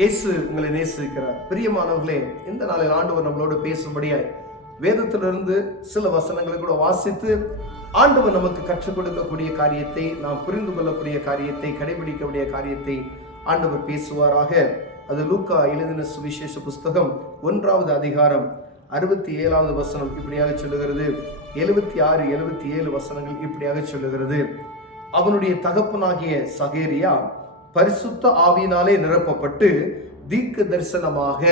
இயேசு உங்களை நேசிக்கிறார். பிரியமானவர்களே, இந்த நாளில் ஆண்டவர் நம்மளோடு பேசும்படியாய் வேதத்திலிருந்து சில வசனங்களை கூட வாசித்து ஆண்டவர் நமக்கு கற்றுக் கொடுக்கக்கூடிய காரியத்தை, நாம் புரிந்து கொள்ளக்கூடிய காரியத்தை, கடைபிடிக்கக்கூடிய காரியத்தை ஆண்டவர் பேசுவாராக. அது லூக்கா எழுதின சுவிசேஷ புஸ்தகம் 1வது அதிகாரம் 67வது வசனம் இப்படியாக சொல்லுகிறது. 76, 77 வசனங்கள் இப்படியாக சொல்லுகிறது. அவனுடைய தகப்பனாகிய சகேரியா பரிசுத்த ஆவியினாலே நிரப்பப்பட்டு தீர்க்க தரிசனமாக.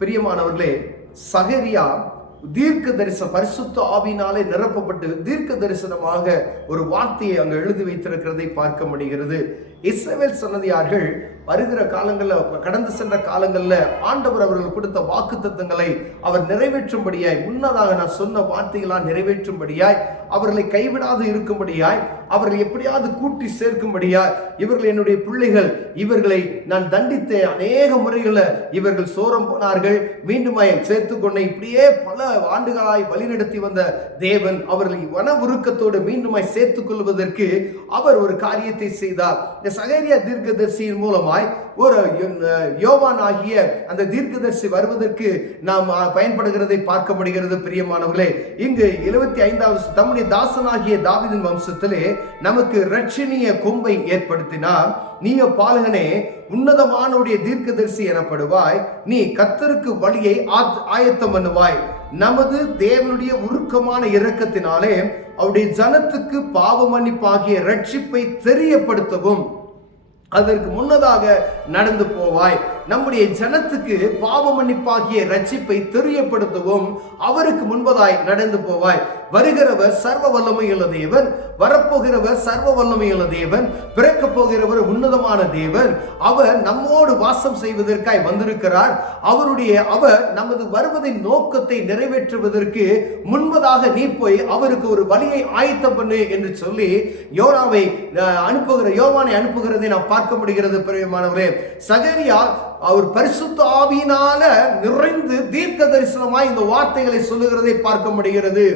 பிரியமானவர்களே, சகேரியா பரிசுத்த ஆவியினாலே நிரப்பப்பட்டு தீர்க்க தரிசனமாக ஒரு வார்த்தையை அங்கு எழுதி வைத்திருக்கிறதை பார்க்க முடிகிறது. இஸ்ரவேல் சன்னதியார்கள் வருகிற காலங்களில், கடந்து சென்ற காலங்களில் ஆண்டவர் அவர்கள் கொடுத்த வாக்கு தத்தங்களை அவர் நிறைவேற்றும்படியாய், முன்னதாக நான் சொன்ன வார்த்தைகளால் நிறைவேற்றும்படியாய், அவர்களை கைவிடாது இருக்கும்படியாய், அவர்கள் எப்படியாவது கூட்டி சேர்க்கும்படியாய், இவர்கள் என்னுடைய பிள்ளைகள், இவர்களை நான் தண்டித்த அநேக முறைகளில் இவர்கள் சோரம் போனார்கள், மீண்டுமாய் சேர்த்துக்கொண்ட, இப்படியே பல ஆண்டுகளாய் வழிநடத்தி வந்த தேவன் அவர்களை வன உருக்கத்தோடு மீண்டுமாய் சேர்த்துக் கொள்வதற்கு அவர் ஒரு காரியத்தை செய்தார். இந்த சகேரியா தீர்க்கதரிசியின் மூலமாய் ஒரு யோவான் ஆகிய அந்த தீர்க்கதரிசி வருவதற்கு நாம் பயன்படுகிறதை பார்க்க முடிகிறது. பிரியமானவர்களே, இங்கு 75வது தம்முடைய தாசனாகிய தாவீதின் வம்சத்திலே நமக்கு இரட்சணிய கொம்பை ஏற்படுத்தினார். நீயோ பாலகனே, உன்னதமானுடைய தீர்க்கதரிசி எனப்படுவாய். நீ கர்த்தருக்கு வழியை ஆயத்தம் பண்ணுவாய். நமது தேவனுடைய உருக்கமான இரக்கத்தினாலே அவருடைய ஜனத்துக்கு பாவ மன்னிப்பாகிய இரட்சிப்பை தெரியப்படுத்தவும் அதற்கு முன்னதாக நடந்து போவாய். நம்முடைய ஜனத்துக்கு பாவ மன்னிப்பாகிய இரட்சிப்பை தெரியப்படுத்தவும் அவருக்கு முன்பதாய் நடந்து போவாய். வருகிறவர் சர்வ வல்லமையுள்ள தேவன், வரப்போகிறவர் சர்வ வல்லமையுள்ள தேவன், பிறக்க போகிறவர் உன்னதமான தேவன். அவர் நம்மோடு வாசம் செய்வதற்காய் வந்திருக்கிறார். அவர் நமது வருவதின் நோக்கத்தை நிறைவேற்றுவதற்கு முன்பதாக நீ போய் அவருக்கு ஒரு வழியை ஆயத்தம் பண்ணு என்று சொல்லி யோவானை அனுப்புகிறதை நாம் பார்க்க முடிகிறது. பிரியமானவரே, சகேரியா அவர் பரிசுத்த ஆவியினால நிறைந்து தீர்க்க தரிசனமாய் இந்த வார்த்தைகளை சொல்லுகிறதை பார்க்க முடிகிறது.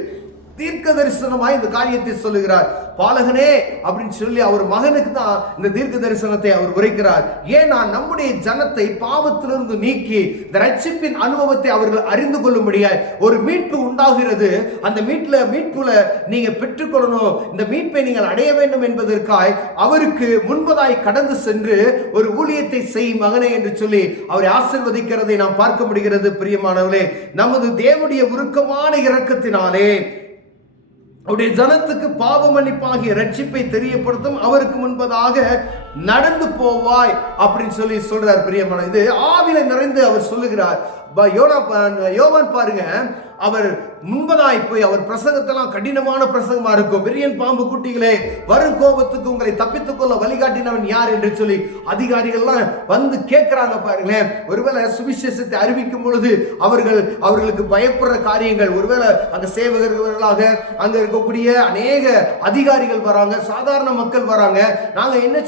தீர்க்க தரிசனமாய் இந்த காரியத்தை சொல்லுகிறார். பாலகனே அப்படின்னு சொல்லி அவர் மகனுக்கு தான் இந்த தீர்க்க தரிசனத்தை அவர் உரைக்கிறார். ஏன்னா நம்முடைய ஜனத்தை பாவத்திலிருந்து நீக்கி இந்த ரட்சிப்பின் அனுபவத்தை அவர்கள் அறிந்து கொள்ளும்படியாய் ஒரு மீட்பு உண்டாகிறது. அந்த மீட்புல நீங்க பெற்றுக்கொள்ளணும், இந்த மீட்பை நீங்கள் அடைய வேண்டும் என்பதற்காய் அவருக்கு முன்பதாய் கடந்து சென்று ஒரு ஊழியத்தை செய் மகனே என்று சொல்லி அவரை ஆசீர்வதிக்கிறதை நாம் பார்க்க முடிகிறது. பிரியமானவர்களே, நமது தேவனுடைய உருக்கமான இரக்கத்தினாலே அவருடைய ஜனத்துக்கு பாவ மன்னிப்பாகிய இரட்சிப்பை தெரியப்படுத்தும் அவருக்கு முன்பதாக நடந்து போவாய் அப்படின்னு சொல்லி சொல்றார். பிரியமான, இது ஆவில நிறைந்து அவர் சொல்லுகிறார். யோவான் பாருங்க, அவர் முன்பதாய் போய் அவர் பிரசங்கத்தெல்லாம் கடினமான பிரசங்கமா இருக்கும். விரியன் பாம்பு குட்டிகளே, வரும் கோபத்துக்கு உங்களை தப்பித்துக் கொள்ள வழிகாட்டினவன் யார் என்று சொல்லி அதிகாரிகள்லாம் வந்து கேட்கிறாங்க. பாருங்களேன், ஒருவேளை சுவிசேஷத்தை அறிவிக்கும் பொழுது அவர்களுக்கு பயப்படுற காரியங்கள், ஒருவேளை அங்க சேவகர்களாக அங்க இருக்கக்கூடிய அநேக அதிகாரிகள் வராங்க, சாதாரண மக்கள் வராங்க. நாங்க என்ன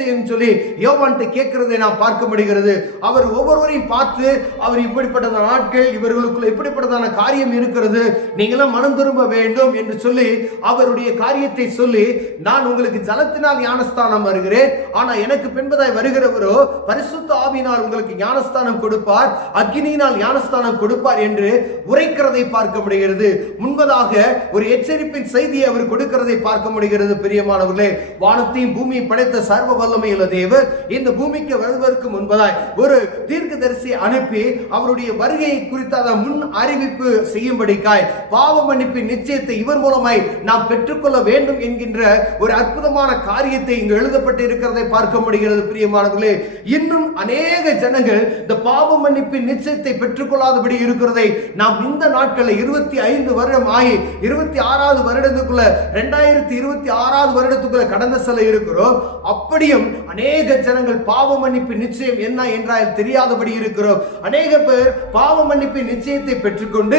செய்யணும் சொல்லி யோவான்கிட்ட கேட்கிறதை நாம் பார்க்க முடிகிறது. அவர் ஒவ்வொருவரையும் பார்த்து, அவர் இப்படிப்பட்ட நாட்கள், இவர்களுக்குள்ள இப்படிப்பட்டதான காரியம் இருக்கிறது, நீங்களும் மனம் திரும்ப வேண்டும் என்று சொல்லி அவருடைய காரியத்தை சொல்லி, நான் உங்களுக்கு ஜலத்தினால் ஞானஸ்தானம் வருகிறேன், ஆனா எனக்கு பின்பதாய் வருகிறவரோ பரிசுத்த ஆவியினால் உங்களுக்கு ஞானஸ்தானம் கொடுப்பார், அக்கினியினால் ஞானஸ்தானம் கொடுப்பார் என்று உரைக்கிறதை பார்க்க முடிகிறது. முன்பதாக ஒரு எச்சரிப்பின் செய்தியை அவர் கொடுக்கிறதை பார்க்க முடிகிறது. பிரியமானவர்களே, வானத்தையும் பூமியை படைத்த சர்வ வல்லமையுள்ள தேவர் இந்த பூமிக்கு வருவதற்கு முன்பதாய் ஒரு தீர்க்கதரிசி அனுப்பி அவருடைய வருகையை குறித்த முன் அறிவிப்பு செய்யும்படிக்காய் பாவ மன்னிப்பின் நிச்சயத்தை இவர் மூலமாய் நாம் பெற்றுக்கொள்ள வேண்டும் என்கின்ற ஒரு அற்புதமான காரியத்தை இங்கு எழுதப்பட்டு இருக்கிறதை பார்க்க முடிகிறது. பிரியமானவர்களே, இன்னும் அநேக ஜனங்கள் இந்த பாவ மன்னிப்பின் நிச்சயத்தை பெற்றுக்கொள்ளாதபடி இருக்கிறதை நாம் இந்த நாட்களில் 25 வருடம் ஆகி 26வது வருடத்துக்குள்ள 2026வது வருடத்துக்குள்ள கடந்து செல்ல இருக்கிறோம். அப்படியும் அநேக ஜனங்கள் பாவ மன்னிப்பின் நிச்சயம் என்ன என்றால் தெரியாதபடி இருக்கிறோம். அநேக பேர் பாவ மன்னிப்பின் நிச்சயத்தை பெற்றுக்கொண்டு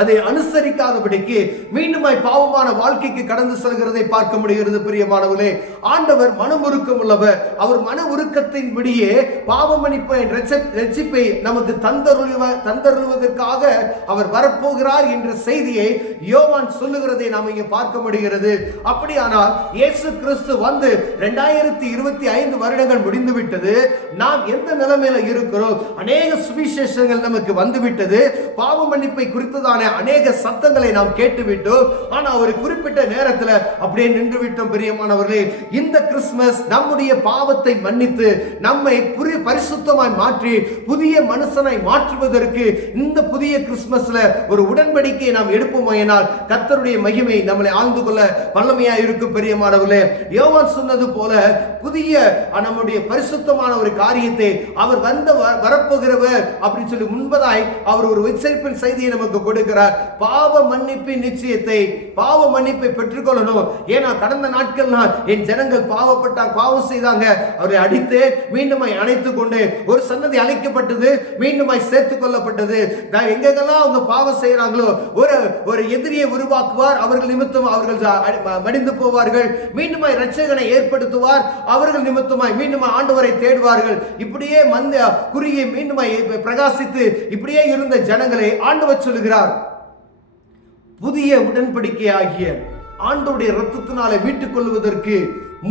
அதை அனுசரிக்காதபடிக்கு மீண்டுமாய் பாவமான வாழ்க்கைக்கு கடந்து செல்கிறதை பார்க்க முடிகிறது. பிரியமானவர்களே, ஆண்டவர் மனமுருக்கம் உள்ளவர். அவர் மன உருக்கத்தின்படியே பாவ மன்னிப்பை ரட்சிப்பை நமக்கு தந்தருள்வதற்காக அவர் வரப்போகிறார் என்ற செய்தியை யோவான் சொல்லுகிறதை நாம் இங்கே பார்க்க முடிகிறது. அப்படியானால் இயேசு கிறிஸ்து வந்து 2025 வருடங்கள் முடிந்து விட்டது. நாம் எந்த நிலைமையில இருக்கிறோம்? அநேக சுவிசேஷங்கள் நமக்கு வந்துவிட்டது. பாவ மன்னிப்பை குறித்ததான அநேக சத்தங்களை நாம் கேட்டுவிட்டோம். ஆனா ஒரு குறிப்பிட்ட நேரத்தில் அப்படியே நின்று விட்டோம். பிரியமானவர்களே, இந்த கிறிஸ்துமஸ் நம்முடைய பாவத்தை மன்னித்து நம்மை பரிசுத்தமாய் மாற்றி புதிய மனுஷனாய் மாற்றுவதற்கு இந்த புதிய கிறிஸ்துமஸ்ல ஒரு உடன்படிக்கையை நாம் எடுப்போமாயினால் கர்த்தருடைய மகிமை நம்மளை ஆழ்ந்து கொள்ள வல்லமையா இருக்கும். பிரியமானவர்களே, யோவான் சொன்னது போல புதிய நம்முடைய பரிசுத்தமான ஒரு காரியத்தை அவர் வரப்போகிறவர் அப்படின்னு சொல்லி முன்பதாய் அவர் ஒரு எச்சரிப்பின் செய்தியை நமக்கு கொடுக்கிறார். பாவ மன்னிப்பின் நிச்சயத்தை, பாவ மன்னிப்பை பெற்றுக்கொள்ளணும். ஏன்னா கடந்த நாட்கள் என் ஜனங்கள் பாவம் செய்தாங்க, அவரை அடித்து மீண்டுமாய் அணைத்துக் கொண்டு ஒரு சன்னதி அழைக்கப்பட்டது, மீண்டுமாய் சேர்த்துக் கொள்ளப்பட்டது. எங்கெல்லாம் அவங்க பாவம் செய்யறாங்களோ ஒரு எதிரியை உருவாக்குவார், அவர்கள் நிமித்தம் அவர்கள் மடிந்து போவார்கள். மீண்டுமாய் இரட்சகனை ஏற்படுத்துவார், அவர்கள் நிமித்தமாய் மீண்டுமாய் ஆண்டவரை தேடுவார்கள். இப்படியே குறியை மீண்டுமாய் பிரகாசித்து இப்படியே இருந்த ஜனங்களை ஆண்டவர் சொல்லுகிறார், புதிய உடன்படிக்கை ஆகிய ஆண்டவருடைய இரத்தத்தினாலே மீட்டுக் கொள்வதற்கு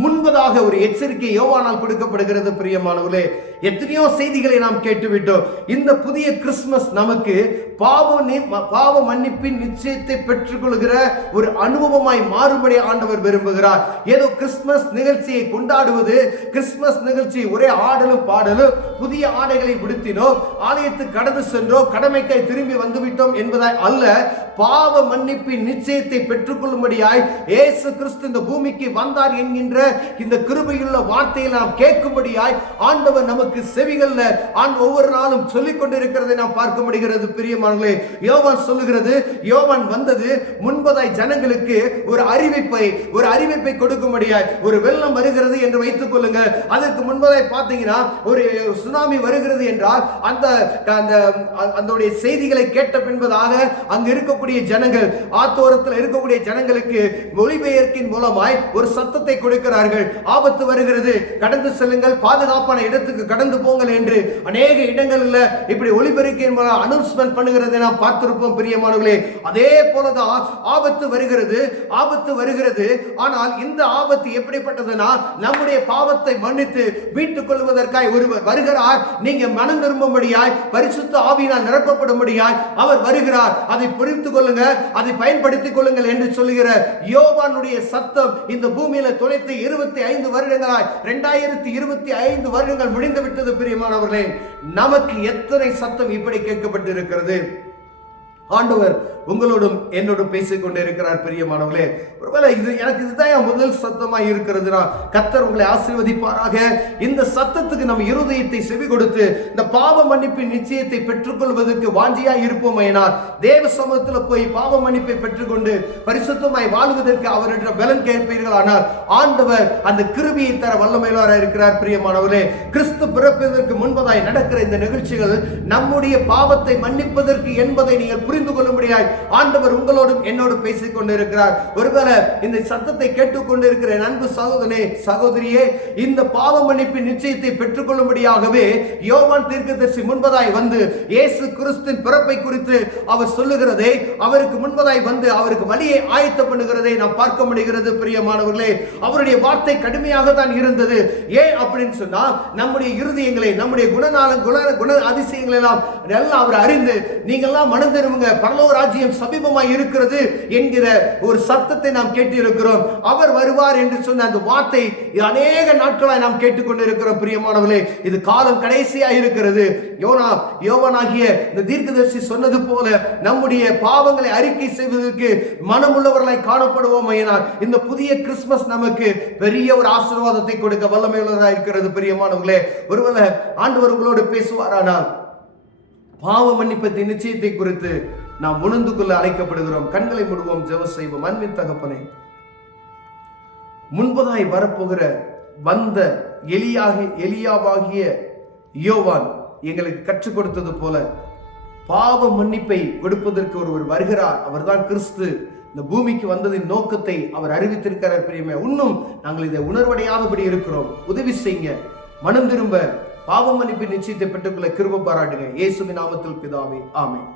முன்பதாக ஒரு எச்சரிக்கை யோவானால் கொடுக்கப்படுகிறது. பிரியமானவர்களே, எத்தனையோ செய்திகளை நாம் கேட்டுவிட்டோம். இந்த புதிய கிறிஸ்துமஸ் நமக்கு பாவ மன்னிப்பின் நிச்சயத்தை பெற்றுக்கொள்கிற ஒரு அனுபவமாய் மாறுபடி ஆண்டவர் விரும்புகிறார். ஏதோ கிறிஸ்துமஸ் நிகழ்ச்சியை கொண்டாடுவது, கிறிஸ்துமஸ் நிகழ்ச்சி ஒரே ஆடலும் பாடலும், புதிய ஆடைகளை உடுத்தினோம், ஆலயத்துக்கு கடந்து சென்றோம், கடமைக்காய் திரும்பி வந்துவிட்டோம் என்பதாய் அல்ல. பாவ மன்னிப்பின் நிச்சயத்தை பெற்றுக்கொள்ளும்படியாய் இயேசு கிறிஸ்து இந்த பூமிக்கு வந்தார் என்கின்ற இந்த கிருபையுள்ள வார்த்தையை நாம் கேட்கும்படியாய் ஆண்டவர் நமக்கு செவிகள்ல ஒவ்வொரு நாளும் சொல்லிக் கொண்டிருக்கிறதை நாம் பார்க்க முடிகிறது. பிரியமானவர்களே, யோவான் சொல்லுகிறது, யோவான் வந்தது முன்பதாய் ஜனங்களுக்கு ஒரு அறிவிப்பை கொடுக்கும்படியாய். ஒரு வெள்ளம் வருகிறது என்று வைத்துக் கொள்ளுங்க, அதற்கு முன்பதாய் பார்த்தீங்கன்னா ஒரு சுனாமி வருகிறது என்றால் அந்த செய்திகளை கேட்ட பின்பதாக அங்கு இருக்கக்கூடிய ஜனங்கள், ஆத்தோரத்தில் இருக்கக்கூடிய ஜனங்களுக்கு மொழிபெயர்க்கின் மூலமாய் ஒரு சத்தத்தை கொடுக்கிறார்கள். ஆபத்து வருகிறது, கடந்து செல்லுங்கள், பாதுகாப்பான இடத்துக்கு கடந்து போங்கள் என்று அநேக இடங்களில் இப்படி ஒளிபெருக்கின் மூலம் அனௌன்ஸ்மென்ட் பண்ணுகிறதை நாம் பார்த்திருப்போம். பிரியமானவர்களே, அதே போலதான் ஆபத்து வருகிறது. ஆனால் இந்த ஆபத்து எப்படிப்பட்டதுன்னா, நம்முடைய பாவத்தை மன்னித்து மீட்டுக் கொள்வதற்காய் ஒருவர் வருகிறார். நீங்க மனம் திரும்பும்படியாய், பரிசுத்த ஆவியினால் நிரப்பப்படும்படியாய் அவர் வருகிறார். அதை புரிந்து கொள்ளுங்க, அதை பயன்படுத்திக் கொள்ளுங்கள் என்று சொல்லுகிற யோவானுடைய சத்தம் இந்த பூமியில 25 வருடங்களாய் 2025 வருடங்கள் முடிந்து விட்டது. பிரியமானவர்களே, நமக்கு எத்தனை சத்தம் இப்படி கேட்கப்பட்டிருக்கிறது. ஆண்டவர் உங்களோடும் என்னோடும் பேசிக் கொண்டே இருக்கிறார். பிரியமானவர்களே, ஒருவேளை இதுதான் முதல் சத்தமா இருக்கிறதுனா கர்த்தர் உங்களை ஆசீர்வதிப்பாராக. இந்த சத்தத்துக்கு நம்ம இருதயத்தை செவி கொடுத்து இந்த பாவ மன்னிப்பின் நிச்சயத்தை பெற்றுக்கொள்வதற்கு வாஞ்சியா இருப்போமையினால், தேவ சமூகத்தில் போய் பாவ மன்னிப்பை பெற்றுக்கொண்டு பரிசுத்தமாய் வாழ்வதற்கு அவரிடம் பலன் கேட்பீர்களானால் ஆண்டவர் அந்த கிருபையை தர வல்லமையுள்ளவராக இருக்கிறார். பிரியமானவர்களே, கிறிஸ்து பிறப்பதற்கு முன்பதாய் நடக்கிற இந்த நிகழ்ச்சிகள் நம்முடைய பாவத்தை மன்னிப்பதற்கு என்பதை நீங்கள் புரிந்து கொள்ளும்படியாய் ஆண்டவர் உங்களோடும் என்னோடு பேசிக் கொண்டிருக்கிறார். ஒருவேளை இந்த சத்தத்தை கேட்டுக்கொண்டிருக்கிற அன்பு சகோதரனே, சகோதரியே, இந்த பாவ மன்னிப்பின் நிச்சயத்தை பெற்றுக்கொள்ளும்படியாகவே யோவான் தீர்க்கதரிசி முன்பதாய் வந்து இயேசு கிறிஸ்துவின் பிறப்பை குறித்து அவர் சொல்லுகிறதை, அவருக்கு முன்பதாய் வந்து அவருக்கு வழியை ஆயத்தம் பண்ணுகிறதை நாம் பார்க்க முடிகிறது. பிரியமானவர்களே, அவருடைய வார்த்தை கடுமையாக தான் இருந்தது. ஏன் அப்படின்னு சொன்னா, நம்முடைய இருதயங்களை, நம்முடைய குண அதிசயங்களை எல்லாம் அவர் அறிந்து, நீங்கள்லாம் மனம் திரும்புங்க, பரலோக ராஜ்யம் சமீபமாய் இருக்கிறது என்கிற ஒரு சத்தத்தை நாம் கேட்டிருக்கிறோம். அவர் வருவார் என்று சொன்ன அந்த வார்த்தை அநேக நாட்களாய் நாம் கேட்டுக்கொண்டிருக்கிறோம். பிரியமானவர்களே, இது காலம் கடைசியா இருக்கிறது. யோவானாகிய இந்த தீர்க்கதரிசி சொன்னது போல நம்முடைய பாவங்களை அறிக்கை செய்வதற்கு மனமுள்ளவர்களாய் காணப்படுவோம். இந்த புதிய கிறிஸ்துமஸ் நமக்கு பெரிய ஒரு ஆசீர்வாதத்தை கொடுக்க வல்லமையுள்ளதாக இருக்கிறது. பிரியமானவர்களே, ஒருவேளை ஆண்டவர் உங்களோடு பேசுவாரானால் பாவ மன்னிப்பை நிச்சயத்தை குறித்து நாம் உணர்ந்து கொள்ள அழைக்கப்படுகிறோம். கண்களை மூடுவோம், ஜெபம் செய்வோம். அன்பின் தகப்பனே, முன்பதாய் வரப்போகிற வந்த எலியாவாகிய யோவான் எங்களுக்கு கற்றுக் கொடுத்தது போல பாவ மன்னிப்பை கொடுப்பதற்கு ஒருவர் வருகிறார். அவர்தான் கிறிஸ்து. இந்த பூமிக்கு வந்ததின் நோக்கத்தை அவர் அறிவித்திருக்கிறார். பிரியமே, இன்னும் நாங்கள் இதை உணர்வடையாதபடி இருக்கிறோம். உதவி செய்யுங்க. மனம் திரும்ப பாவ மன்னிப்பின் நிச்சயத்தை பெற்றுக்கொள்ள கிருபை பாராட்டுங்க. இயேசுவின் நாமத்தில் பிதாவே, ஆமென்.